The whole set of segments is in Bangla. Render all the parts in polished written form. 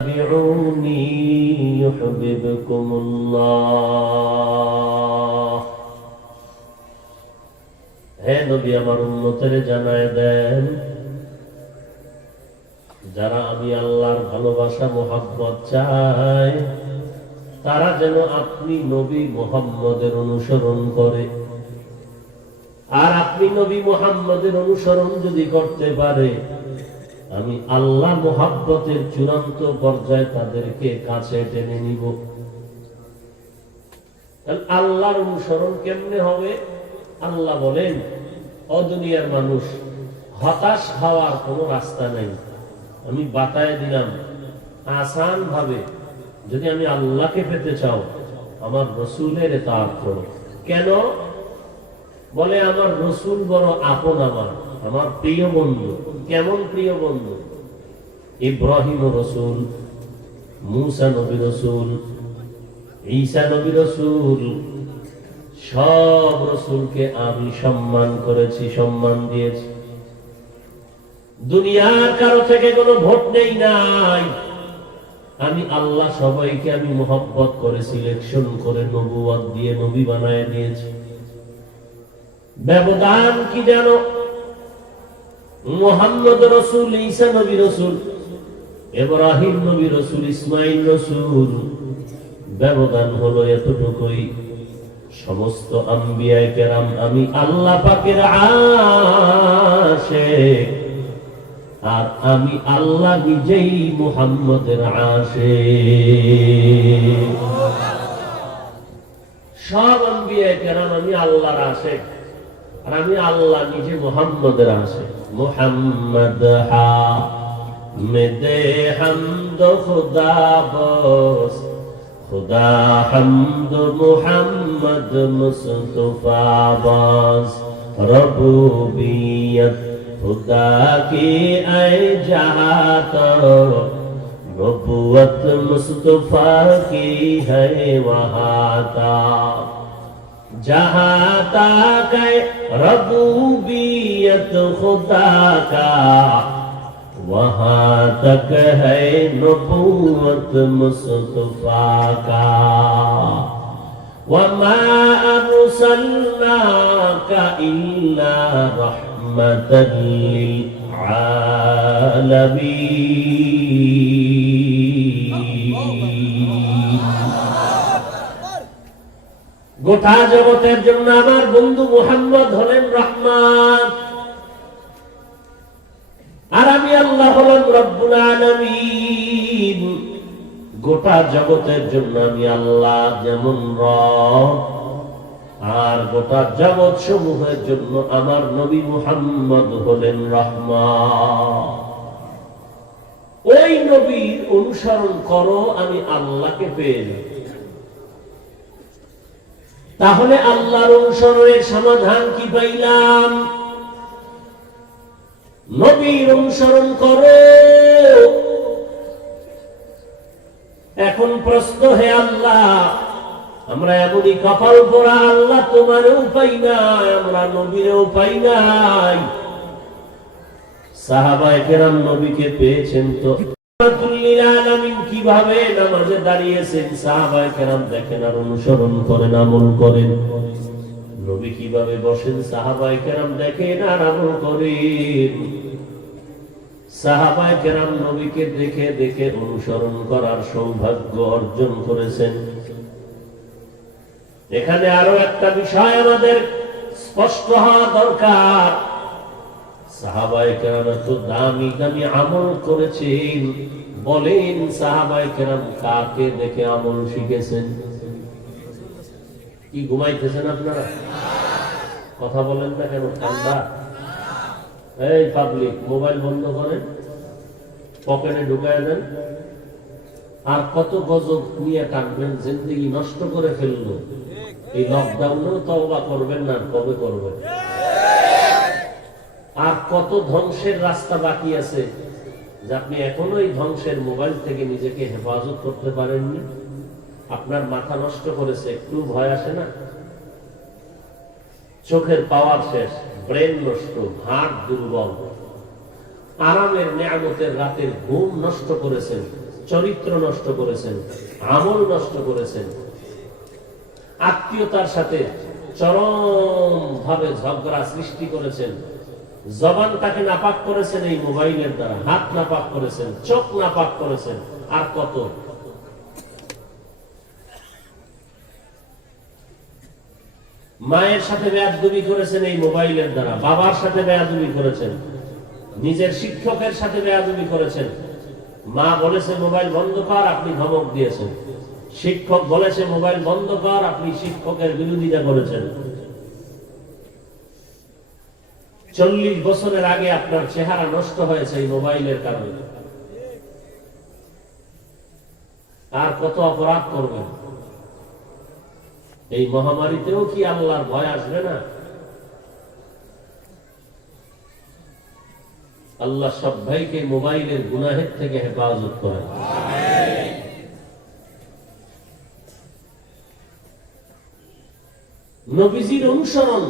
اتبعوني يحببكم الله হে নবী আমার উম্মতের জানায় দেন যারা আমি আল্লাহর ভালোবাসা মোহাব্বত চায় তারা যেন আপনি নবী মুহাম্মদের অনুসরণ করে। আর আপনি নবী মুহাম্মদের অনুসরণ যদি করতে পারে আমি আল্লাহ মোহাব্বতের চূড়ান্ত পর্যায়ে তাদেরকে কাছে টেনে নিব। আল্লাহর অনুসরণ কেমনে হবে? আল্লাহ বলেন, ও দুনিয়ার মানুষ, হতাশ হওয়ার কোনো রাস্তা নেই, আমি বাতায় দিলাম আসান ভাবে। যদি আমি আল্লাহকে পেতে চাও আমার রসুলের ইতাআত করো। কেন? বলে আমার রসুল বড় আপন, আমার প্রিয় বন্ধু। কেমন প্রিয় বন্ধু? ইব্রাহিম রসুল, মুসা নবী রসুল, ঈসা নবী রসুল, সব রসুলকে আমি সম্মান করেছি, সম্মান দিয়েছি। দুনিয়ার কারো থেকে কোনো ভোট নেই নাই। আমি আল্লাহ সবাইকে আমি মোহাব্বত করে সিলেকশন করে নবুয়ত দিয়ে নবী বানায় দিয়েছি। ব্যবধান কি জানো? মুহাম্মদ রসুল, ঈসা নবী রসুল, ইব্রাহিম নবী রসুল, ইসমাইল রসুল, ব্যবধান হলো এতটুকুই। সমস্ত আম্বিয়ায়ে কেরাম আমি আল্লাহ পাকের আশিক, আর আমি আল্লাহ নিজেই মুহাম্মদের আশিক। সব আম্বিয়ায়ে কেরাম আমি আল্লাহর আশিক, আর আমি আল্লাহ নিজে মুহাম্মদের আশিক। মুহাম্মদ হামিদে হামদ খুদা বস, খুদা হামদ মুহাম্মদ মুস্তফা বস, রবুবিয়ত खुदा की ऐ जहात, नबुवत मुस्तफा की है वहाँ तक, जहाँ तक है रबूबियत खुदा का, वहाँ तक है नबुवत मुस्तफा का। वमा अरसलनाका इल्ला रहमतन लिल आलमीन। গোটা জগতের জন্য আমার বন্ধু মুহাম্মদ হলেন রহমত, আর আমি আল্লাহ হলাম রব্বুল আলামিন। গোটা জগতের জন্য আমি আল্লাহ যেমন রব, আর গোটা জগৎ সমূহের জন্য আমার নবী মুহাম্মদ হলেন রহমত। ওই নবীর অনুসরণ করো, আমি আল্লাহকে পেয়ে যাব। তাহলে আল্লাহর অনুসরণের সমাধান কি পাইলাম? নবীর অনুসরণ করো। এখন প্রশ্ন, হে আল্লাহ, আমরা এমনই কপাল পোড়া, আল্লাহ তোমারও পাই নাই, আমরা নবীরও পাই নাই। সাহাবায়ে কেরাম নবীকে পেয়েছেন তো রাহমাতুল্লিল আলামিন কিভাবে নামাজে দাঁড়িয়েছেন সাহাবায়ে কেরাম দেখেন আর অনুসরণ করেন, আমল করেন। নবী কিভাবে বসেন সাহাবায়ে কেরাম দেখেন আর আমল করেন। সাহাবায়ে কেরাম নবীকে দেখে দেখে অনুসরণ করার সৌভাগ্য অর্জন করেছেন। এখানে আরো একটা বিষয় আমাদের স্পষ্ট হওয়া দরকার। সাহাবায়ে কেরাম এত দামি দামি আমল করেছেন, বলেন সাহাবায়ে কেরাম কাকে দেখে আমল শিখেছেন? কি ঘুমাইতেছেন আপনারা? কথা বলেন না কেন? ঠান্ডা। এই পাবলিক, মোবাইল বন্ধ করেন, পকেটে ঢুকায় দেন। আর কত গজব নিয়ে টানবেন, জিন্দেগি নষ্ট করে ফেললো। এই লকডাউনেও তওবা করবেন না, কবে করবেন? আর কত ধ্বংসের রাস্তা বাকি আছে যে আপনি এখনো এই ধ্বংসের মোবাইল থেকে নিজেকে হেফাজত করতে পারেননি। আপনার মাথা নষ্ট করেছে, একটু ভয় আসে না? চোখের পাওয়ার শেষ, ব্রেন নষ্ট, হার্ট দুর্বল, আরামের নিয়ামতের রাতের ঘুম নষ্ট করেছেন, চরিত্র নষ্ট করেছেন, আমল নষ্ট করেছেন, আত্মীয়তার সাথে চরম ভাবে ঝগড়া সৃষ্টি করেছেন, জবানটাকে নাপাক করেছেন এই মোবাইলের দ্বারা, হাত নাপাক করেছেন, চোখ নাপাক করেছেন, আর কত। মায়ের সাথে বেয়াদবি করেছেন এই মোবাইলের দ্বারা, বাবার সাথে বেয়াদবি করেছেন, নিজের শিক্ষকের সাথে বেয়াদবি করেছেন। মা বলেছে মোবাইল বন্ধ কর, আপনি ধমক দিয়েছেন। শিক্ষক বলেছে মোবাইল বন্ধ কর, আপনি শিক্ষকের বিরোধিতা করেছেন। 40 বছরের আগে আপনার চেহারা নষ্ট হয়েছে এই মোবাইলের কারণে। আর কত অপরাধ করবেন? এই মহামারীতেও কি আল্লাহর ভয় আসবে না? আল্লাহ সব ভাইকে মোবাইলের গুনাহের থেকে হেফাজত করেন। নবীজির অনুসরণ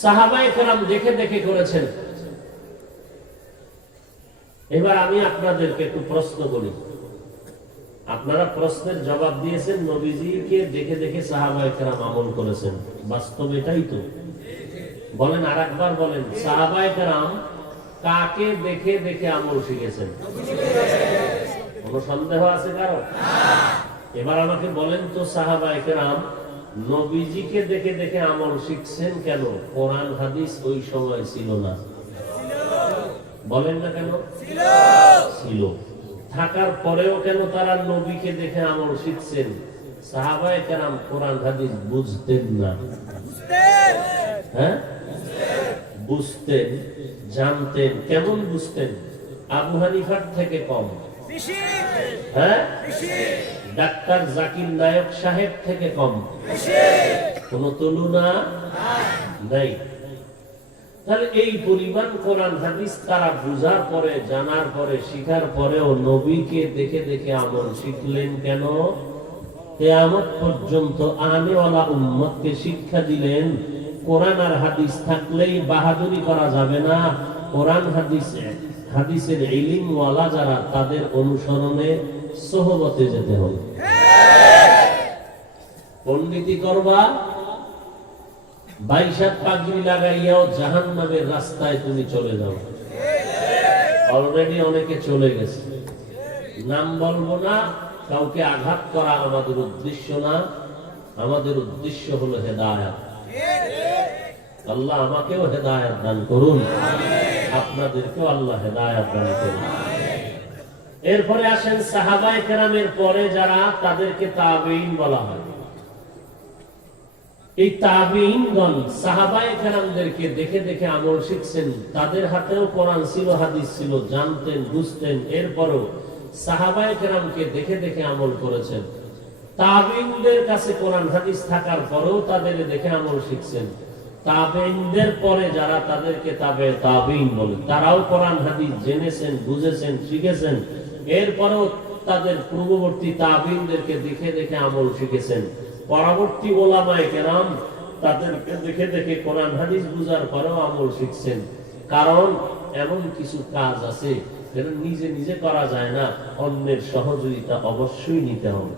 সাহাবায়ে কেরাম দেখে দেখে করেছেন। এবার আমি আপনাদেরকে একটু প্রশ্ন করি, আপনারা প্রশ্নের জবাব দিয়েছেন নবীজিকে দেখে দেখে সাহাবায়ে কেরাম আমল করেছেন, বাস্তব এটাই তো? বলেন, আর একবার বলেন, সাহাবায়ে কেরাম কাকে দেখে দেখে আমল শিখেছেন? কোনো সন্দেহ আছে কারো? এবার আমাকে বলেন তো, সাহাবায়ে কেরাম নবীজিকে দেখে দেখে আমল শিখছেন কেন? কোরআন হাদিস ওই সময় ছিল না। বলেন না কেন? ছিল। থাকার পরেও কেন তারা নবীকে দেখে আমল শিখছেন? সাহাবায়ে কেরাম কোরআন হাদিস বুঝতেন না। হ্যাঁ, বুঝতেন, জানতেন। কেমন বুঝতেন? আবু হানিফার থেকে কম। হ্যাঁ, ডাক্তার জাকির নায়ক সাহেব থেকে কম। কোন তুলনা নাই। তাহলে এই পরিমাণ কোরআন হাদিস তারা বুঝার পরে, জানার পরে, শিখার পরেও নবীকে দেখে দেখে আমল শিখলেন কেন? কিয়ামত পর্যন্ত আনেওয়ালা উম্মতকে শিক্ষা দিলেন কোরআন আর হাদিস থাকলেই বাহাদুরি করা যাবে না। কোরআন হাদিসের ইলম ওয়ালা যারা, তাদের অনুসরণে সোহবতে যেতে হবে। পণ্ডিতি করবা, 22 পাগড়ি লাগাইয়াও জাহান্নামের রাস্তায় তুমি চলে যাও। অলরেডি অনেকে চলে গেছে, নাম বলবো না, কাউকে আঘাত করা আমাদের উদ্দেশ্য না। আমাদের উদ্দেশ্য হলো হেদায়েত। আল্লাহ আমাকেও হেদায়েত দান করুন, আপনাদেরকেও আল্লাহ হেদায়েত দান করুন। এরপরে আসেন সাহাবায়ে কেরামের পরে যারা, তাদেরকে তাবেঈন বলা হয়। এই তাবেঈনগণ সাহাবায়ে কেরামদেরকে দেখে দেখে আমল শিখছেন। তাদের হাতেও কোরআন ছিল, হাদিস ছিল, জানতেন, বুঝতেন। এরপরও সাহাবায়ে কেরামকে দেখে দেখে আমল করেছেন। তাবেঈনদের কাছে কোরআন হাদিস থাকার পরেও তাদের দেখে আমল শিখছেন। তাবেঈনদের পরে যারা, তাদেরকে তাবেঈন বলে। তারাও কোরআন হাদিস জেনেছেন, বুঝেছেন, শিখেছেন। এরপরেও তাদের পূর্ববর্তী তাবেঈনদেরকে দেখে দেখে আমল শিখেছেন। পরবর্তী উলামায়ে কেরাম তাদেরকে দেখে দেখে কোরআন হাদিস বুঝার পরেও আমল শিখছেন। কারণ এমন কিছু কাজ আছে যেটা নিজে নিজে করা যায় না, অন্যের সহযোগিতা অবশ্যই নিতে হবে।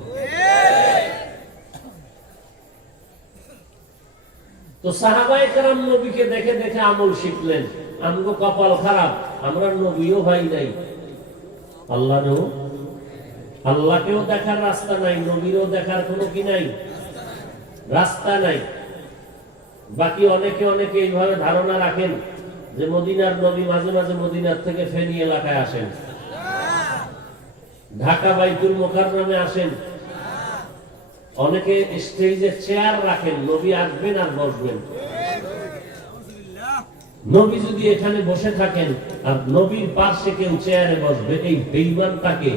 তো সাহাবায়ে কেরাম নবীকে দেখে দেখে আমল শিখলেন। আমগো কপাল খারাপ, আমরা নবীও ভাই নাই, আল্লাহকেও দেখার রাস্তা নাই, নবীরও দেখার কোনো কি নাই, রাস্তা নাই। বাকি অনেকে এইভাবে ধারণা রাখেন যে মদিনার নবী মাঝে মাঝে মদিনার থেকে ফেনী এলাকায় আসেন, ঢাকা বাইতুল মুকাররমে আসেন। অনেকে স্টেজে চেয়ার রাখেন, নবী আসবেন আর বসবেন। নবী যদি এখানে বসে থাকেন আর নবীর পাশে কেউ চেয়ারে বসবে, এই বেঈমানটাকে,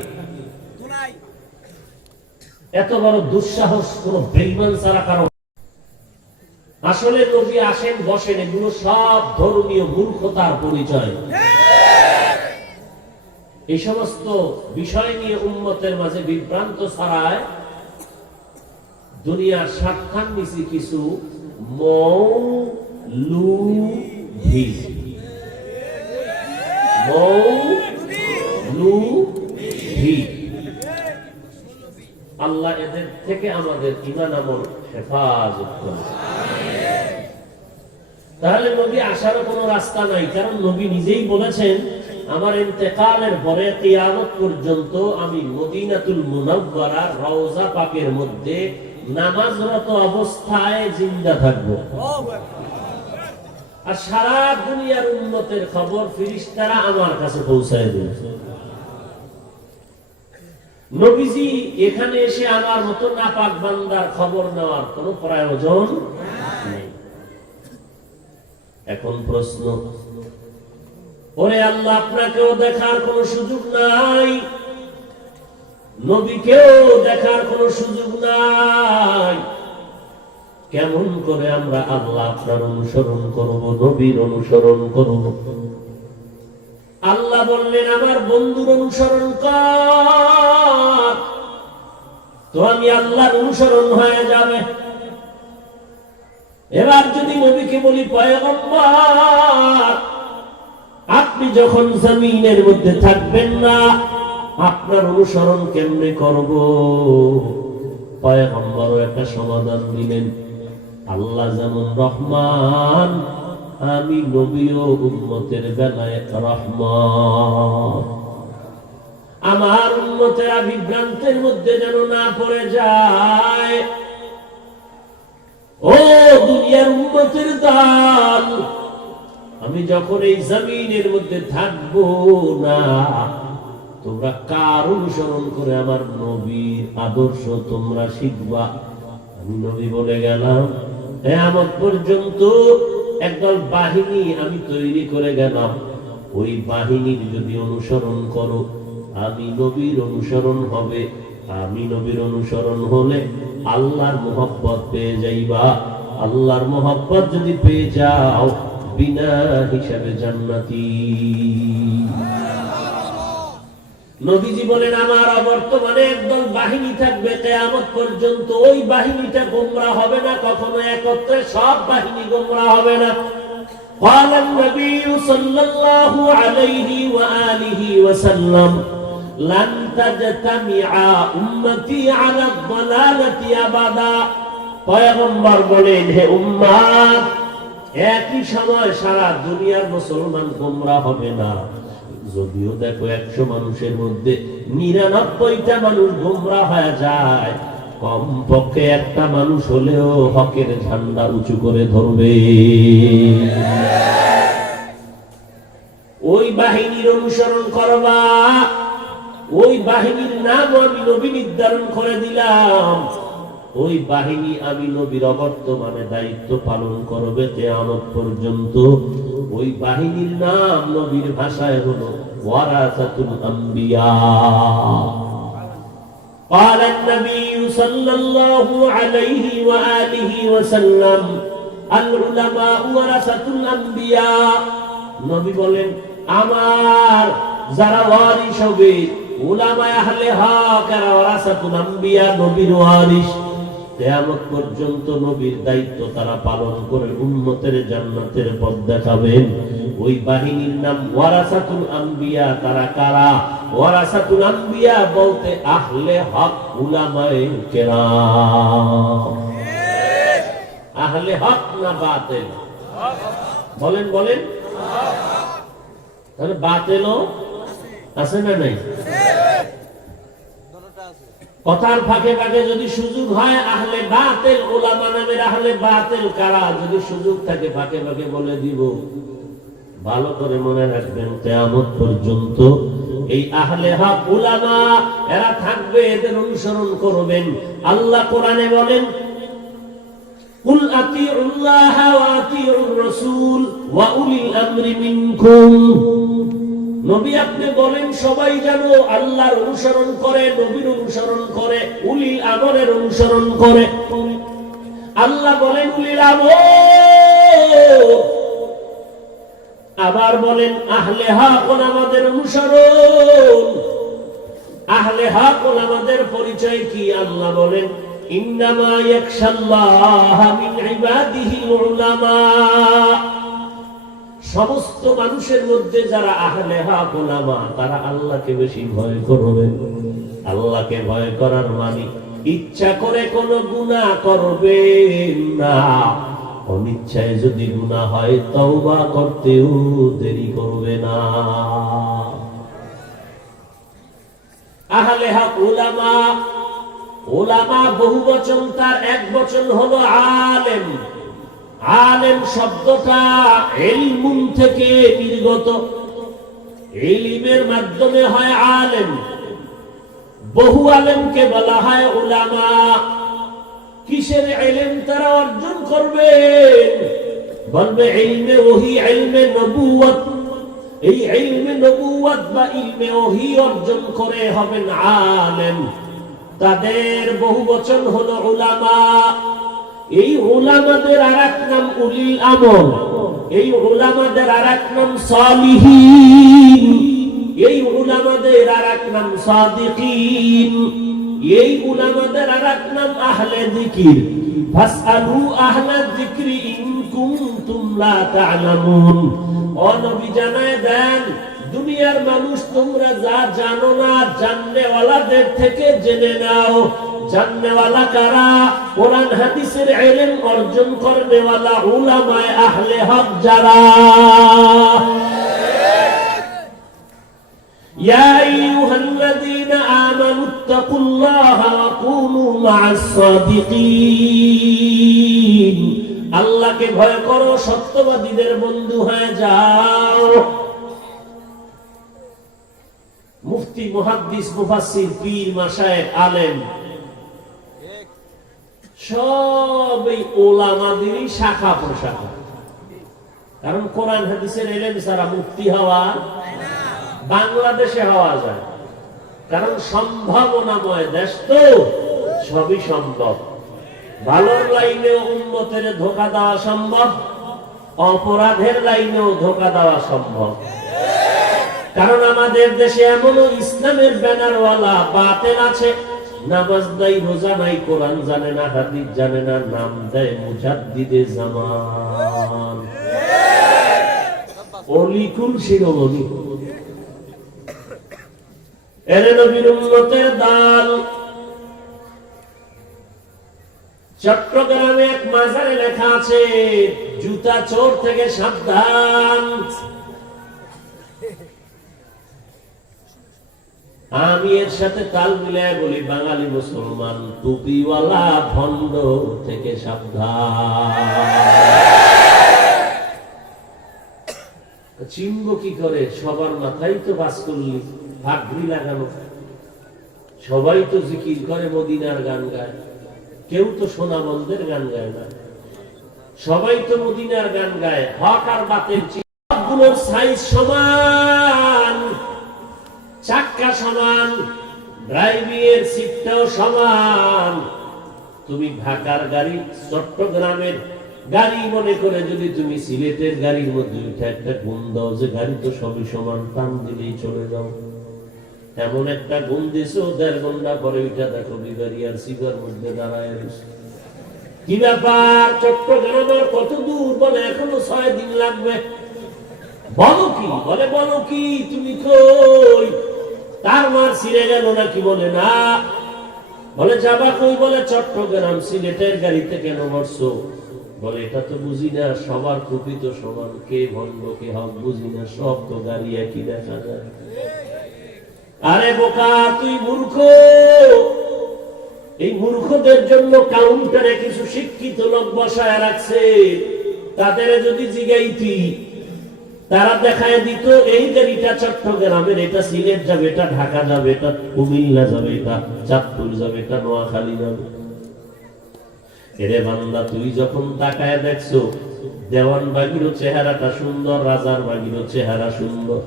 এত বড় দুঃসাহস কোন বেঈমান ছাড়া কারো। আসলে নবী আসেন, বসেন, এগুলো সব ধর্মীয় মূর্খতার পরিচয়। এই সমস্ত বিষয় নিয়ে উম্মতের মাঝে বিভ্রান্ত ছড়ায়। দুনিয়ার স্বার্থান্বেষী কিছু মৌলুভী আল্লাহ এদের থেকে আমাদের ঈমান আমল হেফাজত করুন। তাহলে নবী আসার কোনো রাস্তা নাই, কারণ নবী নিজেই বলেছেন আমার ইন্তেকালের পরে কিয়ামত পর্যন্ত আমি মদিনাতুল মুনাওয়ারা রওজা পাকের মধ্যে নামাজরত অবস্থায় জিন্দা থাকবো। আর সারা দুনিয়ার উম্মতের খবর ফেরেশতারা আমার কাছে পৌঁছায় দেবে। নবীজি এখানে এসে আমার মতো নাপাক বান্দার খবর নেওয়ার কোনো প্রয়োজন নেই। এখন প্রশ্ন, ওরে আল্লাহ আপনাকেও দেখার কোনো সুযোগ নাই, নবীকেও দেখার কোনো সুযোগ নাই, কেমন করে আমরা আল্লাহ আপনার অনুসরণ করব, নবীর অনুসরণ করব? আল্লাহ বললেন আমার বন্ধুর অনুসরণ কর, তো আমি আল্লাহর অনুসরণ হয়ে যাবে। এবার যদি নবীকে বলি পয়গম্বর আপনি যখন জমিনের মধ্যে থাকবেন না, আপনার অনুসরণ কেমনে করব? পয়গম্বরও একটা সমাধান দিলেন, আল্লাহ যেমন রহমান আমি নবীও উম্মতের বেলায় রহমান। আমার উম্মতেরা বিভ্রান্তের মধ্যে যেন না পড়ে যায়। ও দুনিয়ার উম্মতের দল, আমি যখন এই জমিনের মধ্যে থাকবো না, তোমরা কার অনুসরণ করে আমার নবীর আদর্শ তোমরা শিখবা? আমি নবী বলে গেলাম কিয়ামত পর্যন্ত একদল বাহিনী আমি তৈরি করে গেলাম, ওই বাহিনীর যদি অনুসরণ করো আমি নবীর অনুসরণ হবে। আমি নবীর অনুসরণ হলে আল্লাহর মোহব্বত পেয়ে যাইবা। আল্লাহর মোহব্বত যদি পেয়ে যাও বিনা হিসাবে জান্নাতি। নবীজি বলেন আমার বর্তমানে একদল বাহিনী থাকবে কিয়ামত পর্যন্ত, ওই বাহিনীটা গোমরাহ হবে না কখনো, একত্রে সব বাহিনী গোমরাহ হবে না। قال النبي صلى الله عليه وآله وسلم لن تجتمع أمتي على الضلالة أبدا। পয়গম্বর বলেন হে উম্মত, একই সময় সারা দুনিয়ার মুসলমান গোমরাহ হবে না। যদিও দেখো 100 মানুষের মধ্যে 99টা মানুষ গোমরাহ হয়ে যায়, কমপক্ষে একটা মানুষ হলেও হকের ঝান্ডা উঁচু করে ধরবে। ওই বাহিনীর অনুসরণ করবা, ওই বাহিনীর নাম আমি নবী নির্ধারণ করে দিলাম। ওই বাহিনী আমি নবীর অবর্তমানে দায়িত্ব পালন করবে কিয়ামত পর্যন্ত। ওই বাহিনীর নাম নবীর ভাষায় হলো ওয়ারাসাতুল আম্বিয়া। قال النبي صلى الله عليه وآله وسلم العلماء ورثة الأنبياء। নবী বলেন আমার যারা ওয়ারিস হবে উলামা আহলে হক এরা ওয়ারাসাতুল আম্বিয়া, নবীর ওয়ারিস। কিয়ামত পর্যন্ত নবীর দায়িত্ব তারা পালন করে উম্মতের জান্নাতের পথ দেখাবেন। ওই বাহিনীর নাম ওয়ারাসাতুল আম্বিয়া। তারা কারা? ওয়ারাসাতুল আম্বিয়া বলতে আহলে হক, উলামায়ে কেরাম। আহলে হক না বাতিল? বলেন বলেন। তাহলে বাতিলও আছে না নাই? কথার ফাঁকে ফাঁকে যদি সুযোগ হয় আহলে বাতিল, উলামা নামের আহলে বাতিল কারা, যদি সুযোগ থাকে ফাঁকে ফাঁকে বলে দিব। ভালো করে মনে রাখবেন কিয়ামত পর্যন্ত এই আহলে হক উলামা এরা থাকবে, এদের অনুসরণ করবেন। আল্লাহ কোরআনে বলেন কুল আতিউল্লাহ ওয়া আতিউর রাসূল ওয়া উলিল আমরি মিনকুম। নবী আপনি বলেন সবাই যেন আল্লাহর অনুসরণ করে, নবীর অনুসরণ করে, উলিল আমরের অনুসরণ করে। আল্লাহ বলেন উলিল আমর, আবার বলেন আহলে হক আমাদের অনুসরণ। আহলে হক আমাদের পরিচয় কি? আল্লাহ বলেন ইন্নামা ইয়াখশাল্লাহ মিন ইবাদিহিল উলামা। সমস্ত মানুষের মধ্যে যারা আহলে হক উলামা তারা আল্লাহকে বেশি ভয় করবেন। আল্লাহকে ভয় করার মানে ইচ্ছা করে কোনো গুনাহ করবেন না, অনিচ্ছায় যদি গুনাহ হয় তওবা করতেও দেরি করবে না। আহলে হক উলামা, উলামা বহু বচন, তার এক বচন হলো আলেম। আলেম শব্দটা ইলমুন থেকে নির্গত, ইলমের মাধ্যমে হয় আলেম। বহু আলেমকে বলা হয় উলামা। কিসের ইলম তারা অর্জন করবেন? বলবে ইলমে ওহী, ইলমে নবুয়ত। এই ইলমে নবুয়ত বা ইলমে ওহী অর্জন করে হবেন আলেম। তাদের বহু বচন হলো উলামা। এই উলামাদের আরেক নাম উলিল আমল, এই উলামাদের আরেক নাম সালিহিন, এই উলামাদের আরেক নাম সাদিকিন, এই উলামাদের আরেক নাম আহলে যিকির। ফাসআলু আহলা যিকরি ইন কুনতুম লা তা'লামুন। ও নবী জানায় দেন, দুনিয়ার মানুষ তোমরা যা জানো না, জাননেওয়ালাদের থেকে জেনে নাও। জাননেওয়ালা কারা? কোরআন হাদিসের ইলম অর্জন করনেওয়ালা উলামায়ে আহলে হক যারা। ইয়া আইয়ুহাল্লাযীনা আমানুত্তাকুল্লাহা ওয়া কুনু মা'আস সাদিকিন। আল্লাহকে ভয় করো, সত্যবাদীদের বন্ধু হয়ে যাও। মুফতি, মুহাদ্দিস, মুফাসসির, পীর, মাশায়েখ, আলেম সব এই উলামাদেরই শাখা প্রশাখা। কারণ কোরআন হাদিসের ইলম ছাড়া মুফতি হওয়া বাংলাদেশে হওয়া যায়, কারণ সম্ভাবনাময় দেশ তো, সবই সম্ভব। ভালোর লাইনেও উম্মতের ধোঁকা দেওয়া সম্ভব, অপরাধের লাইনেও ধোঁকা দেওয়া সম্ভব। কারণ আমাদের দেশে এমনও ইসলামের ব্যানারওয়ালা বাতেল আছে, নামাজ নাই, রোজা নাই, কোরআন জানে না, হাদিস জানে না, নাম দেয় মুজাদ্দিদে জামান, অলিকুল শিরোমণি। এরে নবীর উম্মতের দাল। চট্টগ্রামে এক মাজারে লেখা আছে, জুতা চোর থেকে সাবধান। আমি এর সাথে তাল মিলায় বলি, বাঙালি মুসলমান, টুপিওয়ালা ভণ্ড থেকে সাবধান। চিনব কি করে? সবার মাথায় তো বাস করলি, ভাগরি লাগানো। সবাই তো জিকির করে, মদিনার গান গায়, কেউ তো সোনামন্দের গান গায় না। সবাই তো মদিনার গান গায়। হক আর বাতেল সবগুলোর সাইজ সমান, চাক্কা সমান, ড্রাইভিং এর সিটটাও সমান। তুমি ঢাকার গাড়ি, চট্টগ্রামের গাড়ি মনে করে যদি তুমি সিলেটের গাড়ির মধ্যে উঠে একটা গুণ দাও যে গাড়ি তো সবই সমান, টান দিলেই চলে যাও। এমন একটা গুণ দিছো, 1.5 ঘন্টা পরে উঠে দেখো বিবাড়ি আর সিগার মধ্যে দাঁড়ায় রয়েছে। কি ব্যাপার? চট্টগ্রামের কত দূর? বলে এখনো 6 দিন লাগবে। বলো কি? বলে বলো কি, তুমি কই? তার মার ছিঁড়ে গেল নাকি? বলে না। বলে যাবা কই? বলে চট্টগ্রাম। সিলেটের গাড়িতে কেন বসছো? বলে এটা তো বুঝি না, সবার টুপি তো সমান, কে ভণ্ড কে হক বুঝি না, সব তো গাড়ি একই দেখা যায়। আরে বোকা, তুই মূর্খ। এই মূর্খদের জন্য কাউন্টারে কিছু শিক্ষিত লোক বসায় রাখছে। তাদের যদি জিগাইতি, তারা দেখায় দিত এই গাড়িটা চট্টগ্রামের, এটা সিলেট যাবে, এটা ঢাকা যাবে, এটা কুমিল্লা যাবে, এটা চাঁদপুর যাবে, এটা নোয়াখালী যাবে। এরে বান্দা, তুই যখন তাকায় দেখছো দেওয়ান বাগিরও চেহারাটা সুন্দর, রাজার বাগিরও চেহারা সুন্দর,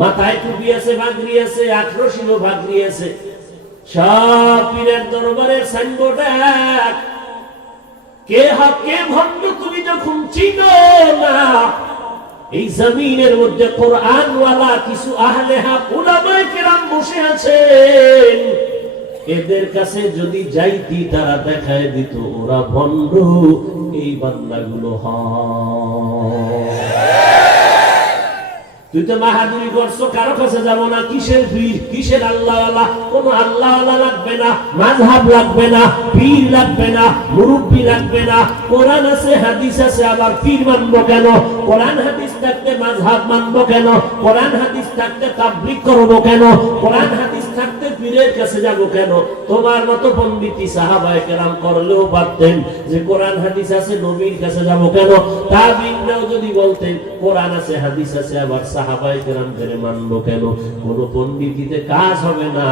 মাথায় টুপি আছে, ভাগরি আছে, আক্রোশীও ভাগরি আছে, সব পীরের দরবারের সাইনবোর্ড এক। কে হক কে ভণ্ড তুমি যখন চিনো না, এই জমিনের মধ্যে কোরআনওয়ালা কিছু আহলে হক উলামায়ে কেরাম বসে আছেন। এদের কাছে যদি যাইতি, তারা দেখায় দিত ওরা ভণ্ড, এই বান্দাগুলো হয়। তুই তো বাহাদুরি করছো, কারো কাছে যাবো না, কিসের পীর, কিসের আল্লাহওয়ালা? কোন আল্লাহওয়ালা লাগবে না, মাযহাব লাগবে না, পীর লাগবে না, মুরব্বি লাগবে না। কোরআন আছে, হাদিস আছে, আবার পীর মানবো কেন? কোরআন হাদিস থাকতে মাযহাব মানবো কেন? কোরআন হাদিস থাকতে তাবলীগ করবো কেন? কোরআন হাদিস থাকতে পীরের কাছে যাবো কেন? তোমার মতো পণ্ডিতি সাহাবায়ে কেরাম করলেও পারতেন যে কোরআন হাদিস আছে, নবীর কাছে যাবো কেন? তাবিঈনরাও যদি বলতেন কোরআন আছে, হাদিস আছে, আবার সাহাবায়ে কেরামদের মানবো কেন? কোন পণ্ডিতিতে কাজ হবে না।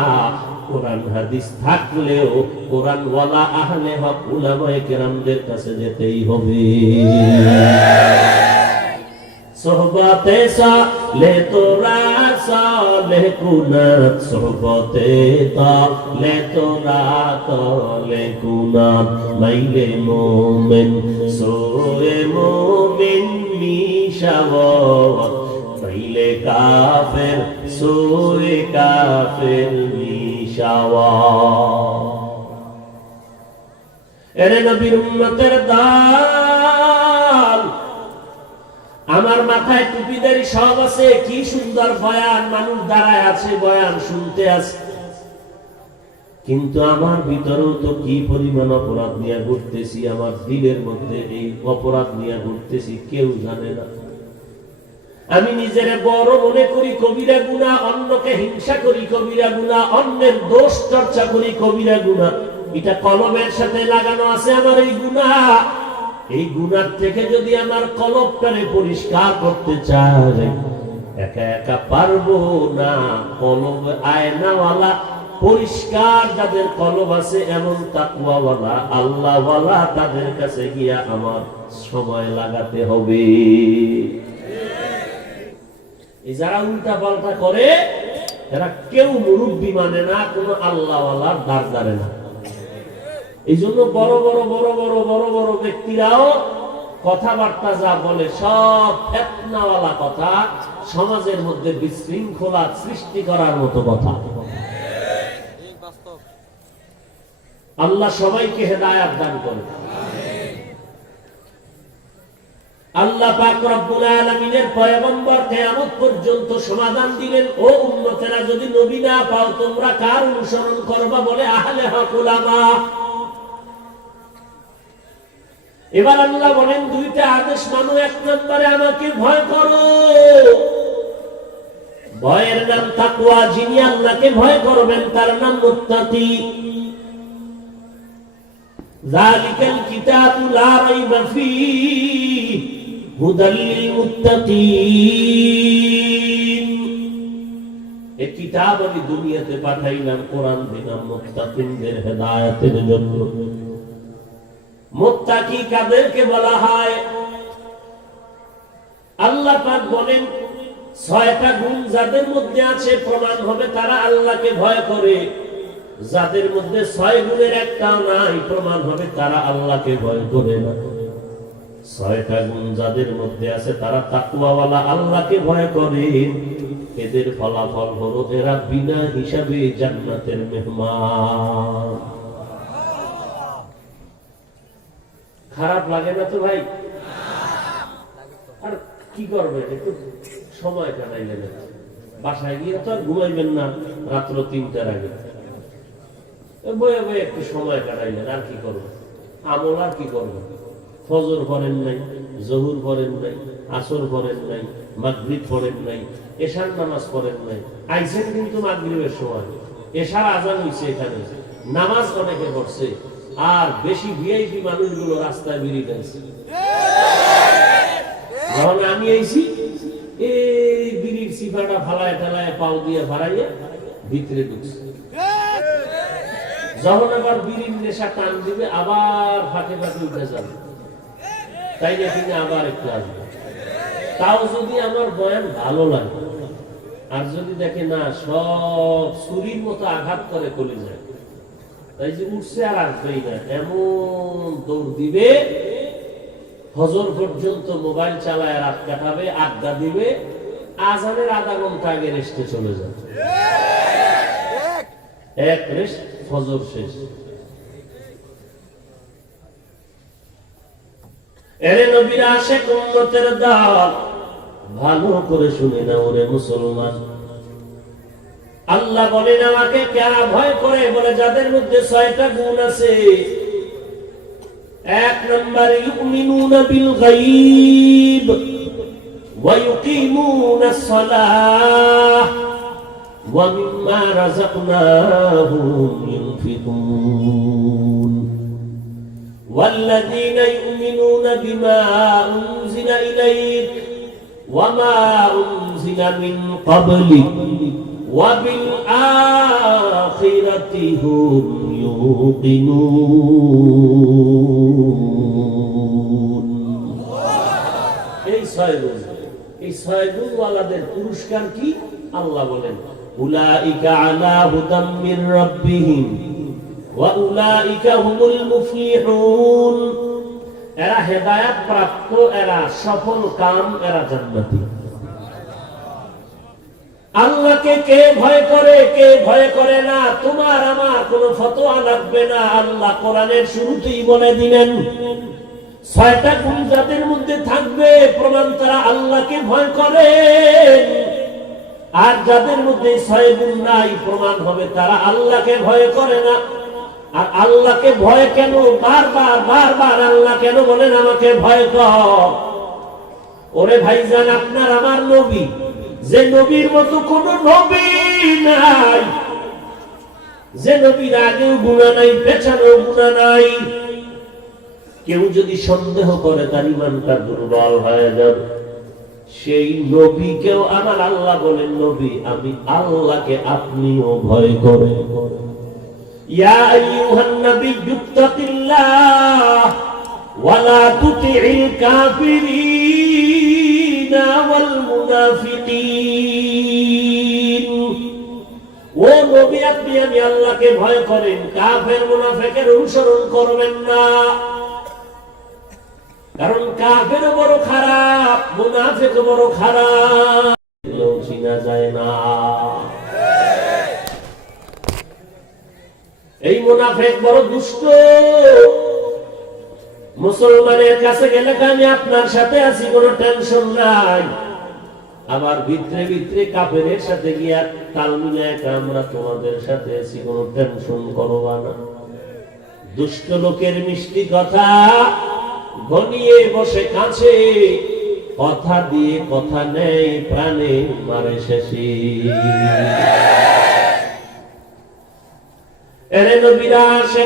কোরআন হাদিস থাকলেও কোরআন ওয়ালা আহলে হক উলামায়ে কেরামদের কাছে যেতেই হবে। সোহবতে সালে তোরা সালে কুনাত, সোহবতে তালে তোরা তালে কুনাত, মাইলে মোমেন সোয়ে মোমিন মিশাওয়াত, মাইলে কাফের সোয়ে কাফের মিশাওয়াত। এরে নবীর উম্মতের দল, আমার মাথায় টুপিদারি সব আছে, কি সুন্দর বয়ান, মানুষ দাঁড়ায় আছে, বয়ান শুনতে আছে, কিন্তু আমার ভিতরেও তো কি পরিমাণ অপরাধ নিয়ে ঘুরতেছি, আমার দিলের মধ্যে এই অপরাধ নিয়ে ঘুরতেছি কেউ জানে না। আমি নিজেরে বড় মনে করি, কবিরা গুনাহ, অন্যকে হিংসা করি কবিরা গুনাহ, অন্যের দোষ চর্চা করি কবিরা গুনাহ। এটা কলমের সাথে লাগানো আছে আমার এই গুনাহ। এই গুনাহ থেকে যদি আমার কলবটারে পরিষ্কার করতে চাই, একা একা পারবো না। কলব আয়নাওয়ালা, পরিষ্কার যাদের কলব আছে, এমন তাকওয়াওয়ালা আল্লাহওয়ালা, তাদের কাছে গিয়া আমার সময় লাগাতে হবে। এই যারা উল্টা পাল্টা করে, এরা কেউ মুরব্বি মানে না, কোন আল্লাহওয়ালার দ্বার ধরে না। এই জন্য বড় বড় বড় বড় বড় বড় ব্যক্তিরাও কথাবার্তা যা বলে সব ফিতনাওয়ালা কথা, সমাজের মধ্যে বিশৃঙ্খলা সৃষ্টি করার মতো কথা। আল্লাহ সবাইকে হেদায়েত দান করুন। আল্লাহ পাক রব্বুল আলামিনের পয়গম্বর কিয়ামত পর্যন্ত সমাধান দিলেন, ও উম্মতেরা, যদি নবী না পাও তোমরা কার অনুসরণ করবা? বলে আহলে হক উলামা। এবার আল্লাহ বলেন দুইটা আদেশ মানো। এক নম্বরে আমাকে ভয় করো, ভয়ের নাম তাকওয়া। যিনি আল্লাহকে ভয় করবেন তার নাম মুত্তাকি। যালিকাল কিতাবু লা রাইবা ফীহি হুদাল লিল মুত্তাকিন। এই কিতাব আমি দুনিয়াতে পাঠাইলাম, কোরআন দিলাম মুত্তাকিনদের হেদায়েতের জন্য। মুত্তাকি কাদেরকে বলা হয়? আল্লাহ পাক বলেন 6টা গুণ যাদের মধ্যে আছে, প্রমাণ হবে তারা আল্লাহকে ভয় করে। যাদের মধ্যে 6 গুণের একটাও নাই, প্রমাণ হবে তারা আল্লাহকে ভয় করে না। 6টা গুণ যাদের মধ্যে আছে তারা তাকওয়াওয়ালা, আল্লাহকে ভয় করে। এদের ফলাফল হলো এরা বিনা হিসাবে জান্নাতের মেহমান। খারাপ লাগে না তো ভাই? আর কি করবেন, একটু সময় কাটাইলেন, বাসায় গিয়ে তো আর ঘুমাইবেন না রাত্র 3টার আগে, বয়ে বয়ে একটু সময় কাটাইলেন, আর কি করবেন? আমল আর কি করবেন? ফজর পড়েন নাই, জহুর পড়েন নাই, আসর পড়েন নাই, মাগরিব পড়েন নাই, এশার নামাজ পড়েন নাই। আইছেন কিন্তু মাগরিবের সময়, এশার আজান হইছে, এখানে নামাজ অনেকে পড়ছে, আর বেশি ভিআইপি মানুষগুলো রাস্তায় বেরিয়ে গেছে। যখন আমি আইছি, এই বিড়ির সিফাটা ফালায় ঠালায় পাও দিয়ে ফারাইয়ে ভিতরে ঢুকছে। যখন আবার বিড়ির নেশা টান দিবে, আবার ফাঁকে ফাঁকে উঠে যাবে, তাই না কিনা আবার একটু আসবে। তাও যদি আমার বয়ান ভালো লাগে, আর যদি দেখে না সব ছুরির মতো আঘাত করে কলে যায়, তাই যে উঠছে আর আসবেই না, এমন দৌড় দিবে, ফজর পর্যন্ত মোবাইল চালায় রাত কাটাবে, আড্ডা দিবে, আজানের আধা ঘন্টা আগে রেস্টে চলে যাবে। এক রেস্ট, ফজর শেষ। এরে নবীর আশিক উম্মতের দল, ভালো করে শুনে নাও রে মুসলমান। আল্লাহ বলেন আমাকে কেন ভয় করে, বলে যাদের মধ্যে 6টা গুণ আছে। 1 নম্বর, ইউমিনুনা বিল গায়ব ওয়া ইউকিমুনাস সালাহ ওয়া মিম্মা রাযাকনাহুম ইউনফিকুন ওয়াল্লাযীনা ইউমিনুনা বিমা উনজিলা ইলাইক ওয়া মা উনজিলা মিন ক্বাবলিক ওয়া বিল আখিরাতি হুম ইউকিনুন। এই 6 গুণ, এই 6 গুণওয়ালাদের পুরস্কার কি? আল্লাহ বলেন উলাইকা আলা হুদাম মির রাব্বিহিম ওয়া উলাইকা হুমুল মুফলিহুন। এরা হেদায়েত প্রাপ্ত, এরা সফল কাম, এরা জান্নাতি। আল্লাহকে কে ভয় করে, কে ভয় করে না, তোমার আমার কোনো ফতোয়া লাগবে না। আল্লাহ কোরআনের শুরুতেই বলে দিলেন 6টা গুণ যাদের মধ্যে থাকবে, প্রমাণ তারা আল্লাহকে ভয় করে। আর যাদের মধ্যে 6 গুণ নাই, প্রমাণ হবে তারা আল্লাহকে ভয় করে না। আর আল্লাহকে ভয় কেন, বারবার বারবার আল্লাহ কেন বলেন আমাকে ভয় কর? ওরে ভাইজান, আপনার আমার নবী, যে নবীর মতো কোন নবী নাই, যে নবীর আগেও গুনাহ নাই, পেছনেও গুনাহ নাই। কেউ যদি সন্দেহ করে তার ঈমানটা দুর্বল হয়ে যাবে। সেই নবীকেও আমার আল্লাহ বলেন, নবী আমি আল্লাহকে আপনিও ভয় করে। ইয়া আইয়ুহান নাবিয়্যু ইত্তাকিল্লাহ ওয়া লা তুতি'ল কাফিরিনা ওয়াল মুনাফিকিন। ও নবী, আপনি আমি আল্লাহকে ভয় করেন, কাফের মুনাফিকের অনুসরণ করবেন না। কারণ কাফের বড় খারাপ, মুনাফিক বড় খারাপ, চিনা যায় না। এই মুনাফিক বড় দুষ্ট। মুসলমানের কাছে গেলে আমি আপনার সাথে আছি, কোনো টেনশন নাই। আবার ভিতরে ভিতরে কাফেরের সাথে গিয়া তাল মিলায় আমরা তোমাদের সাথে আছি, কোনো টেনশন করবা না। দুষ্ট লোকের মিষ্টি কথা ঘনিয়ে বসে কাছে, কথা দিয়ে কথা নেই, প্রাণে মারে শেষে। এরে নবীরা আসে,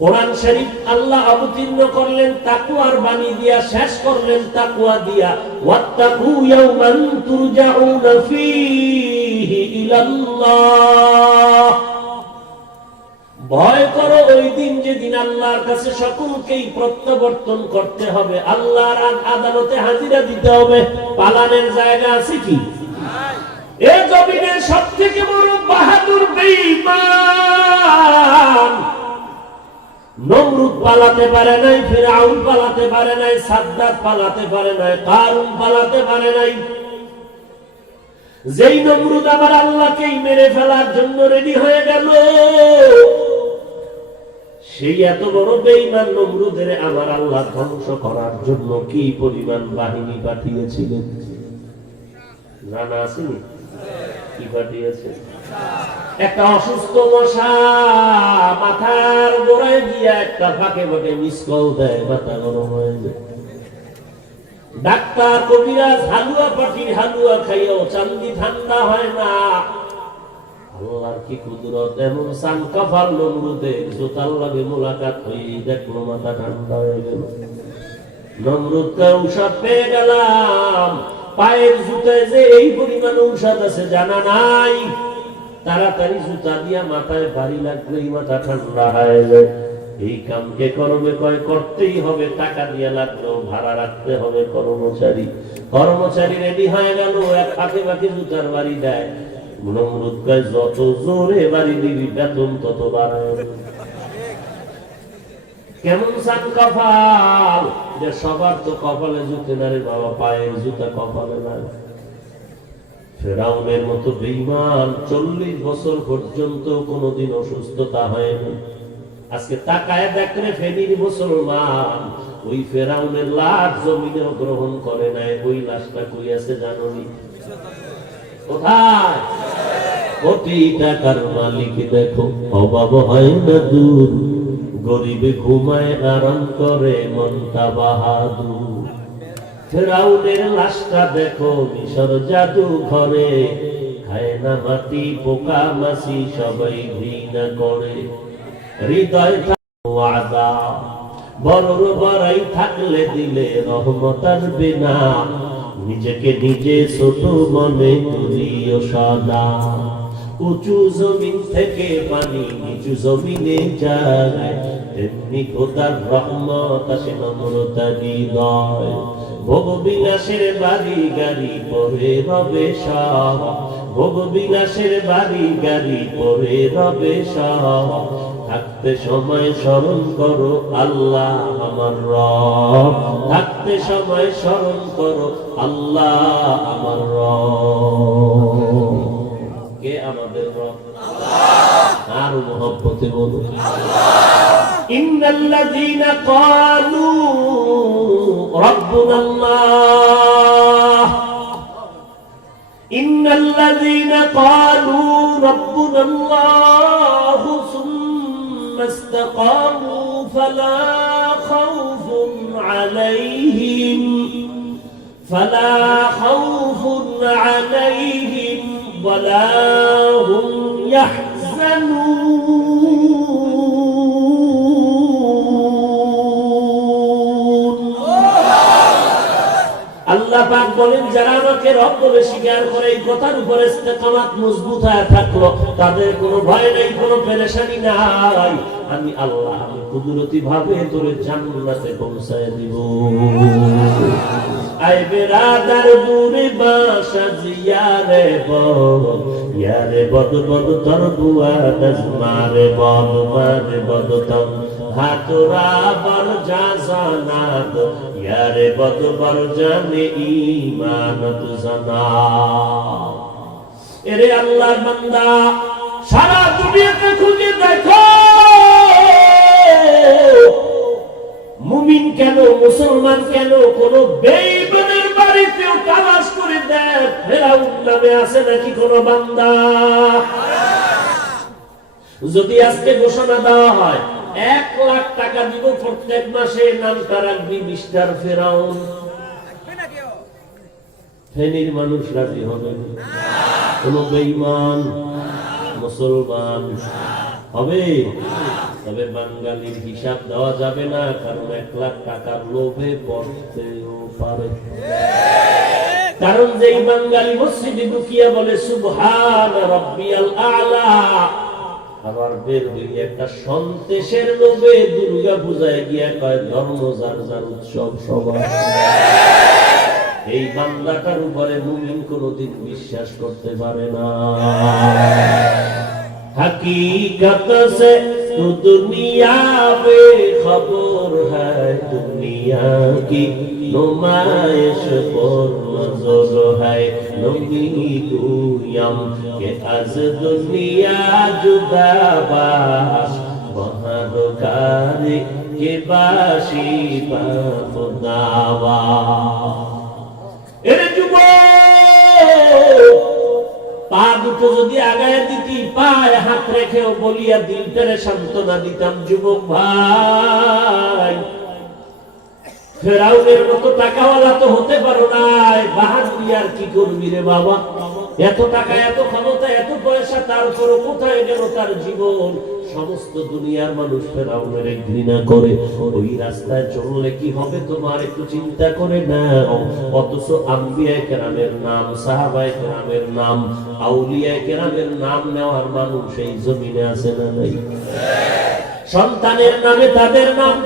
কোরআন শরীফ আল্লাহ অবতীর্ণ করলেন তাকওয়ার বাণী দিয়া, শেষ করলেন তাকওয়া দিয়া। ওয়াত্তাকু ইয়াওমান তুরজাউনা ফীহি ইলাল্লাহ। ভয় করো ওই দিন, যেদিন আল্লাহর কাছে সকলকেই প্রত্যাবর্তন করতে হবে, আল্লাহর আদালতে হাজিরা দিতে হবে। পালানের জায়গা আছে কি? এই জমিনের সবথেকে বড় বাহাদুর বেঈমান নমরুদ পালাতে পারে নাই, ফিরআউন পালাতে পারে নাই, সাদ্দাত পালাতে পারে নাই, কারুন পালাতে পারে নাই। যেই নমরুদ আবার আল্লাহকেই মেরে ফেলার জন্য রেডি হয়ে গেল, সেই এত বড় বেঈমান নমরুদের আমার আল্লাহ ধ্বংস করার জন্য কি পরিমাণ বাহিনী পাঠিয়েছিলেন জানা আসেনি? কি পাঠিয়েছে? একটা অসুস্থ মশা মাথার গোড়ায় গিয়া একটা ফাঁকে ফাঁকে মিস কল দেয়, মাথা গরম হয়ে যায়। ডাক্তার কবিরাজ হালুয়া পাঠিয়ে হালুয়া খাইয়াও চান্দি ঠান্ডা হয় না। আল্লাহর কি কুদরত! এমন সান কফার নমরুদের জোতার লাগে মোলাকাত হয়ে দেখলো মাথা ঠান্ডা হয়ে গেল। নমরুদকে ঔষধ পেয়ে গেলাম, পায়ের জুতায় যে এই পরিমাণ ঔষধ আছে জানা নাই। তাড়াতাড়ি জুতা দিয়া মাথায় ভারী লাগলেই মাথা ঠান্ডা হয়ে যায়। এই কামকে করবে কয় করতেই হবে, টাকা দিয়ে লাগলো, ভাড়া রাখতে হবে কর্মচারী। কর্মচারী রেডি হয়ে গেল, এক ফাঁকে ফাঁকে জুতার বাড়ি দেয়। নমরুদ কয় যত জোরে বাড়ি দিবি বেতন তত বাড়ায়। কেমন সান কপাল! যে সবার তো কপালে জুতে না রে বাবা, পায়ের জুতা কপালে না। ফেরাউনের মতো বেঈমান 40 বছর পর্যন্ত কোনোদিন অসুস্থতা হয়নি। আজকে তাকায় দেখলে ফেনীর মুসলমান ওই ফেরাউনের লাশ জমিনেও গ্রহণ করে নাই। ওই লাশটা কই আছে জানোনি? কোথায়? কোটি টাকার মালিক দেখো অভাব হয় না দূর, গরিবে ঘুমায় আরাম করে মনটা বাহাদুর। ফেরাউনের লাশটা দেখো মিশর জাদু ঘরে, খায় না মাটি পোকা মাছি সবাই ঘৃণা করে। হৃদয় ওয়াদা বড়র বড়াই থাকলে দিলে রহমত আসবে না, নিজেকে নিজে ছোট মনে করিও সদা। উঁচু জমিন থেকে পানি নিচু জমিনে যায়, তেমনি খোদার রহমত আসে নম্রতা হৃদয়। ভোগ বিলাসের বাড়ি গাড়ি পরে রবে সব, ভোগ বিলাসের বাড়ি গাড়ি পরে রবে সব। থাকতে সময় স্মরণ করো আল্লাহ আমার রব, থাকতে সময় স্মরণ করো আল্লাহ আমার রব। কে আমাদের রব? আল্লাহ। আর মহব্বতে বলো ইন্নাল্লাযীনা ক্বালু রাব্বুনাল্লাহ, ইন্নাল্লাযীনা ক্বালু রাব্বুনাল্লাহ সুম্মা ইসতাকামু ফালা খাউফুন আলাইহিম ولا هم يحزنون। আল্লাহ পাক বলেন যারা আমাকে রব বলে স্বীকার করে এই কথার উপরে ইস্তেকামাত মজবুত হয়ে থাকলো, তাদের কোনো ভয় নাই, কোনো পেরেশানি নাই। আমি আল্লাহ আমি কুদরতি ভাবে তোরে জান্নাতে পৌঁছায় দিব। আই বেরাদার বুরে বাসা জিয়ারে বদ, ইয়ারে বদ বদ তর বুয়া দজমারে বদ মারে বদ তম হাতরা বর যা জানাত, ইয়ারে বদ বর জানে ঈমানত জানা। এরে আল্লাহর বান্দা সারা দুনিয়াতে খুঁজে দেখো, মুমিন কেন মুসলমান কেন কোন বেঈমানের বাড়িতেও তালাশ করে দেখ ফেরাউন নামে আছে নাকি কোন বান্দা। যদি আজকে ঘোষণা দেওয়া হয় 1 লাখ টাকা দিব প্রত্যেক মাসে, নামটা রাখবি মিস্টার ফেরাউন, ফেনীর মানুষ রাজি হবে না? কোন বেঈমান মুসলমান হবে? তবে বাঙালির হিসাব দেওয়া যাবে না, কারণ 1 লাখ টাকার লোভে পড়তেও পারে। কারণ যেই বাঙালি মসজিদে ঢুকিয়া বলে সুবহান রাব্বিয়াল আ'লা, আবার বের হইয়া একটা সন্তেশের লোভে দুর্গা পূজায় গিয়া কয় ধর্ম যার যার উৎসব সবার, এই বান্দাটার উপরে মুমিন কোনদিন বিশ্বাস করতে পারে না। हकीकत से तो दुनिया बेखबर है, दुनिया की नुमाइश पर नजर है। नबी गुयम के आज दुनिया जुदा बाश, बहादुरी के बाशी खुदावा। এর যুবক পা দুটো যদি আগায় দিতি, পায়ে হাত রেখেও বলিয়া দিলটারে সান্ত্বনা দিতাম, যুবক ভাই ফেরাউনের মতো টাকাওয়ালা তো হতে পারো নাই, বাহাদুরি আর কি করবি রে বাবা? এত টাকা এত ক্ষমতা এত পয়সা, তারপরও কোথায় গেল তার জীবন? সমস্ত দুনিয়ার মানুষ ফেরাউনের ঘৃণা করে। ওই রাস্তায় চললে কি হবে তোমার একটু চিন্তা করে নাও। অথচ আম্বিয়ায়ে কেরামের নাম, সাহাবায়ে কেরামের নাম, আউলিয়ায়ে কেরামের নাম নেওয়ার মানুষ এই জমিনে আছে না নাই? সন্তানের নামে তাদের নাম,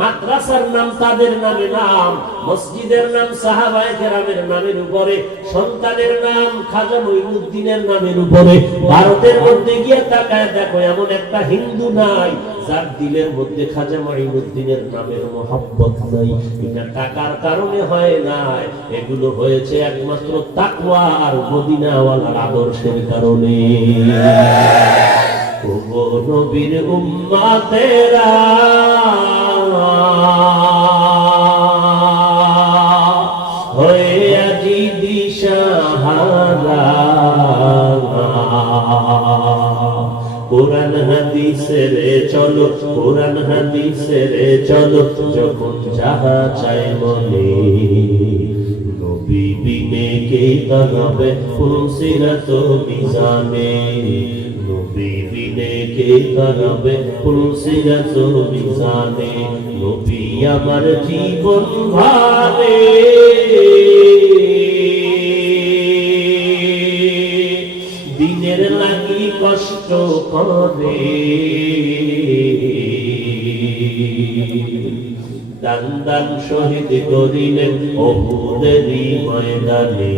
মাদ্রাসার নাম তাদের নামে নাম, মসজিদের নাম সাহাবায়ে কেরামের নামের উপরে, সন্তানের নাম খাজা মঈনুদ্দিনের নামের উপরে। ভারতের মধ্যে গিয়ে তাকায় দেখো এমন একটা হিন্দু নাই যার দিলের মধ্যে খাজা মঈনুদ্দিনের নামের মোহাব্বত নাই। এটা টাকার কারণে হয় নাই, এগুলো হয়েছে একমাত্র তাকওয়া আর মদিনাওয়ালার আদর্শের কারণে। ওগো নবীর উম্মতেরা কোরআন হাদিসের চলো, কোরআন হাদিসের চলো, যখন যাহা চাই মনে, নবী বিনে কে দাঁড়াবে ফুলসিরাত মিজানে, নবী বিনে কে দাঁড়াবে ফুলসিরাত মিজানে, নবী আমার জীবন ভারে, দিনের লাগি কষ্ট করে, দান দান শহীদ করিলেন উহুদেরই ময়দানে,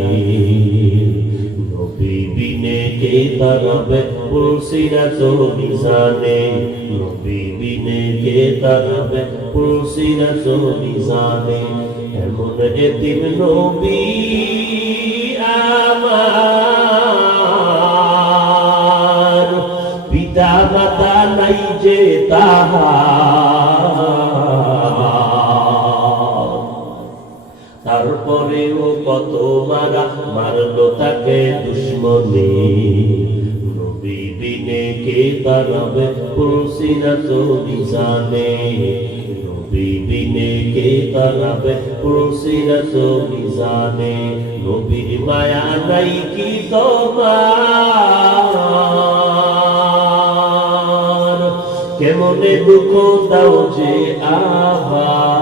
নবী বিনে কে দাঁড়াবে ফুলসিরাত মিজানে, নবী বিনে কে দাঁড়াবে ফুলসিরাত মিজানে, এমন এতিম নবী আমার, পিতা মাতা নাই যে তাহার, তারপরেও কত মারা মারলো তাকে দুশ্মনে, নবী বিনে কে দাঁড়াবে ফুলসিরাত মিজানে, নবী বিনে কে দাঁড়াবে ফুলসিরাত মিজানে, নবীর মায়া নাই কি তোমার, কেমনে দুঃখ দাও যে আবার,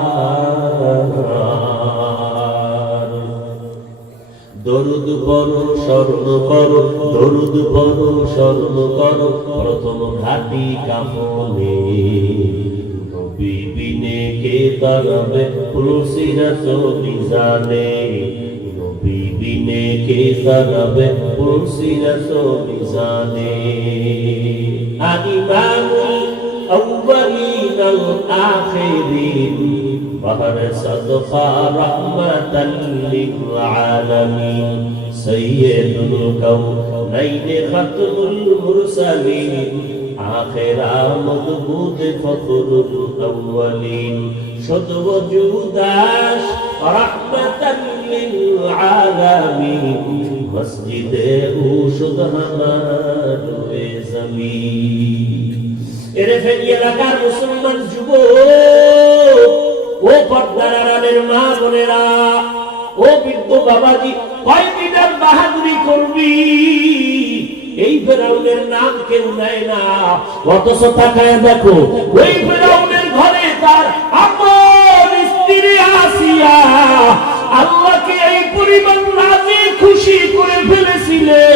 দরুদ পড়ো স্মরণ করো, দরুদ পড়ো স্মরণ করো, প্রথম ঘাটি কাফনে, নবী বিনে কে দাঁড়াবে ফুলসিরাত মিজানে, নবী বিনে কে দাঁড়াবে ফুলসিরাত মিজানে, ইমামুল আউয়ালিন আল আখিরিন, বাহর সাদকা রাহমাতাল লিল আলামিন, সাইয়্যিদুল কাউনাইন খাতমুল মুরসালিন, আখির আমদবুদ ফখরুল আউয়ালিন, শুধু ওজুদাস রাহমাতাল লিল আলামিন, মসজিদে উশুদ হামার এ জমিন। এরে ফেনী এলাকার মুসলমান যুবক, ও পর্দার আড়ালের মা বোনেরা, ও বৃদ্ধ বাবাজি, কয়দিন আর বাহাদুরি করবি? এই ফেরাউনের নাম কেউ নেয় না, অথচ তাকায় দেখো ওই ফেরাউনের ঘরে তার আপন স্ত্রী আসিয়া আল্লাহকে এই পরিমাণ রাজি খুশি করে ফেলেছিলেন।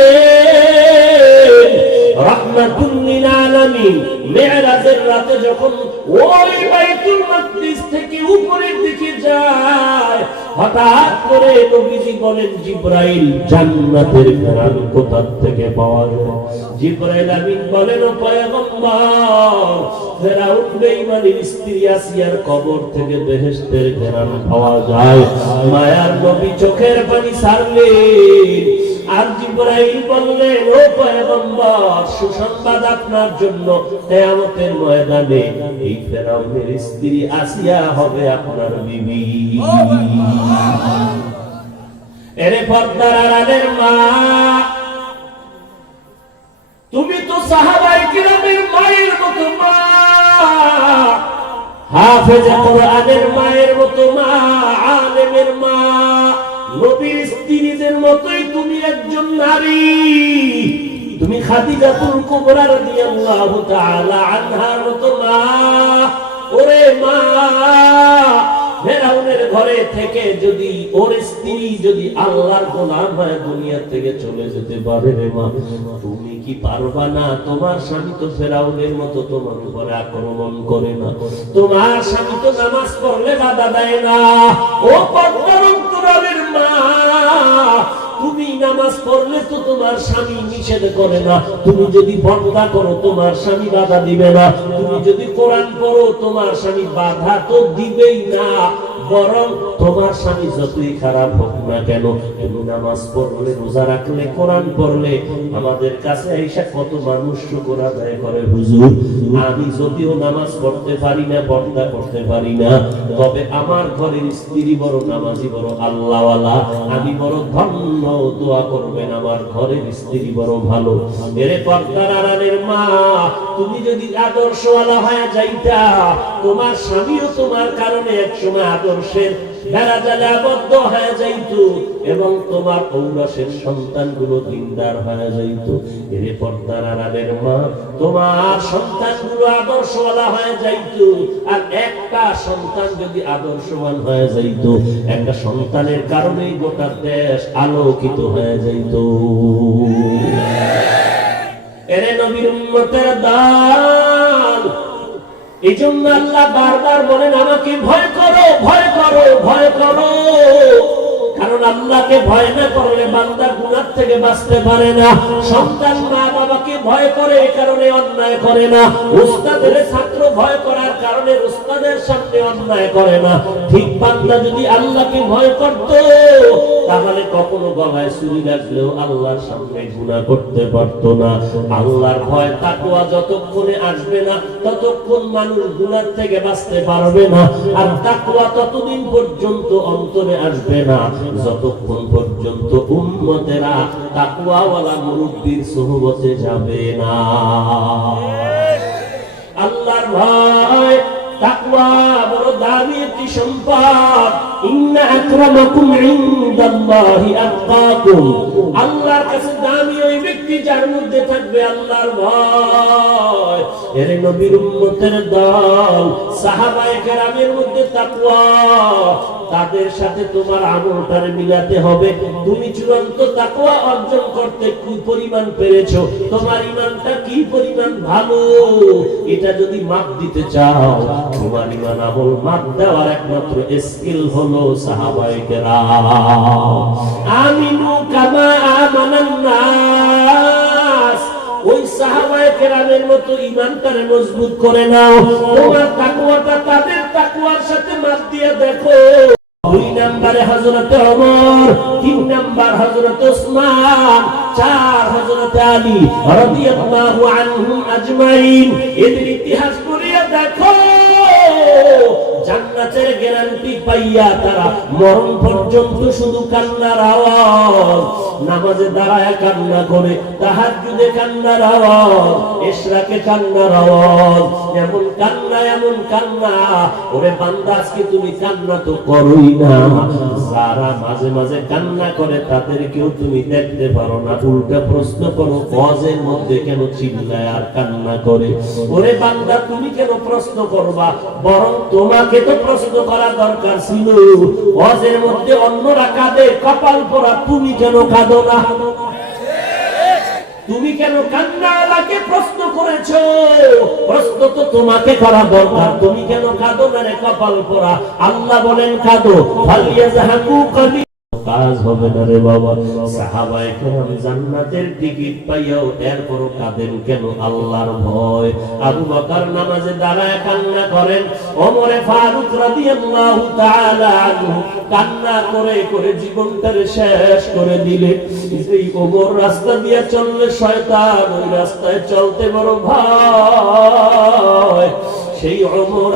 রাহমাতুল লিল আলামিন মেরাজের রাতে যখন ওই বাইতুল মাকদিস থেকে উপরের দিকে যায়, হঠাৎ করে নবীজি বলেন, জিবরাইল, জান্নাতের ঘ্রাণ কোথা থেকে পাওয়া যায়? জিবরাইল আমিন বলেন, ও পয়গম্বর, ফেরাউন বেঈমানের স্ত্রী আসিয়ার কবর থেকে বেহেশতের ঘ্রাণ পাওয়া যায়। মায়ার নবী চোখের পানি ছাড়লেন, আর জিবরাইল বললেন, ও পয়গম্বর, সুসংবাদ আপনার জন্য, কিয়ামতের ময়দানে এই ফেরাউনের স্ত্রী আসিয়া হবে আপনার বিবি। এরে পর্দার আড়ালের মা, তুমি তো সাহাবায়ে কিরামের মায়ের মতো মা, হাফেজে কোরআনের মায়ের মতো মা, আলেমের মা, নবীর স্ত্রীদের মতোই তুমি একজন নারী। তুমি খাদিজাতুল কুবরা রাদিয়াল্লাহু তাআলা আনহার মতো মা। ওরে মা, ফেরাউনের ঘরে থেকে যদি ওর স্ত্রী যদি আল্লাহর গোলাম হয়ে দুনিয়া থেকে চলে যেতে পারে রে মা, তুমি কি পারবা না? তোমার স্বামী তো ফেরাউনের মতো তোমার উপরে আক্রমণ করে না, তোমার স্বামী তো নামাজ পড়লে বাধা দেয় না। ও পর্দার অন্তরালের মা, তুমি নামাজ পড়লে তো তোমার স্বামী নিষেধ করে না, তুমি যদি পর্দা করো তোমার স্বামী বাধা দিবে না, তুমি যদি কোরআন পড়ো তোমার স্বামী বাধা তো দিবেই না, বরং তোমার স্বামী যতই খারাপ হোক না কেন, তুমি নামাজ পড়লে, রোজা রাখলে, কোরআন পড়লে, আমাদের কাছে এসে কত মানুষ শুকর আদায় করে, হুজুর আমি যদিও নামাজ পড়তে পারি না, পর্দা করতে পারি না, তবে আমার ঘরের স্ত্রী বড় নামাজি, বড় আল্লাহওয়ালা, আমি বড় ধন্য, দোয়া করবেন আমার ঘরের স্ত্রী বড় ভালো। এরে পর্দার আড়ালের মা, তুমি যদি আদর্শওয়ালা হয়ে যাইতা, তোমার স্বামীও তোমার কারণে একসময় আদর্শের বেড়াজালে আবদ্ধ হয়ে যাইত এবং তোমার ঔরসের সন্তানগুলো দিনদার হয়ে যাইত। এরে পর্দার আড়ালের মা, তোমার সন্তানগুলো আদর্শওয়ালা হয়ে যাইত। আর একটা সন্তান যদি আদর্শবান হয়ে যাইত, একটা সন্তানের কারণেই গোটা দেশ আলোকিত হয়ে যাইত। এরে নবীর উম্মতের দান, এই জন্য আল্লাহ বারবার বলেন আমাকে ভয় করো, ভয় করো, ভয় করো। কারণ আল্লাহকে ভয় না করলে বান্দা গুনাহ থেকে বাঁচতে পারে না। সন্তান মা বাবাকে ভয় করে, এই কারণে অন্যায় করে না। উস্তাদের ছাত্র ভয় করার কারণে উস্তাদের সামনে অন্যায় করে না। ঠিক বান্দা যদি আল্লাহকে ভয় করত, তাহলে কখনো গলায় ছুরি লাগলেও আল্লাহর সামনে গুনাহ করতে পারতো না। আল্লাহর ভয় তাকওয়া যতক্ষণে আসবে না, ততক্ষণ মানুষ গুনাহ থেকে বাঁচতে পারবে না। আর তাকওয়া ততদিন পর্যন্ত অন্তরে আসবে না, যতক্ষণ পর্যন্ত উম্মতেরা তাকওয়াওয়ালা মুরব্বির সুহবতে যাবে না। আল্লাহর ভয়, তাকওয়া বড় দামি একটি সম্পদ। ইন্না আকরামাকুম ইনদাল্লাহি আতকাকুম, আল্লাহর কাছে দামি ওই ব্যক্তি যার মধ্যে থাকবে আল্লাহর ভয়। এর নবীর উম্মতের দল, সাহাবায়ে কেরামের মধ্যে তাকওয়া, তাদের সাথে তোমার আমলটারে মিলাতে হবে। তুমি চূড়ান্ত তাকওয়া অর্জন করতে কি পরিমাণ পেরেছো, তোমার ঈমানটা কি পরিমাণ ভালো, এটা যদি মাপ দিতে চাও, তোমার ঈমান আমল মাপ দেওয়ার একমাত্র স্কিল হলো সাহাবায়ে কেরাম। আমিনু কামা আমানান নাস, ওই সাহাবায়ে কেরামের মতো ঈমানটারে মজবুত করে নাও। তোমার তাকওয়াটা তাদের তাকওয়ার সাথে মাপ দিয়ে দেখো। 2 নম্বরে হযরত ওমর, 3 নম্বর হযরত ওসমান, 4 হযরত আলী রাদিয়াল্লাহু আনহুম আজমাইন। এদের ইতিহাস পড়িয়া দেখো, জান্নাতের গ্যারান্টি পাইয়া তারা মরণ পর্যন্ত শুধু কান্নার আওয়াজ, নামাজে দাঁড়ায় কান্না করে, তাহাজ্জুদে কান্নার আওয়াজ, ইশরাকে কান্নার আওয়াজ, এমন কান্না, এমন কান্না। ওরে বান্দা, আজকে তুমি কান্না তো করোই না। যারা মাঝে মাঝে কান্না করে তাদেরকেও তুমি দেখতে পারো না। উল্টা প্রশ্ন করো, ওয়াজের মধ্যে কেন চিল্লায় আর কান্না করে? ওরে বান্দা, তুমি কেন প্রশ্ন করবা? বরং তোমাকে তো প্রশ্ন করা দরকার ছিল। ওয়াজের মধ্যে অন্যরা কাঁদে, কপাল পোড়া, তুমি কেন কাঁদো না? তুমি কেন কান্নাওয়ালাকে প্রশ্ন করেছো? প্রশ্ন তো তোমাকে করা দরকার, তুমি কেন কাঁদো না রে কপাল পোড়া? আল্লাহ বলেন কাঁদো, ফালিয়াযহাকু কালিল, কাজ হবে না রে বাবা। সাহাবায়ে কেরাম জান্নাতের টিকিট পাইয়াও এরপরও কাঁদেন কেন? আল্লাহর ভয়। আবু বকর নামাজে দাঁড়ায় কান্না করেন, ওমরে ফারুক রাদিয়াল্লাহু তাআলা আনহু কান্না করে করে জীবনটারে শেষ করে দিলেন। এই ওমর রাস্তা দিয়ে চললে শয়তান, ওই রাস্তায় চলতে বড় ভয়। সেই ওমর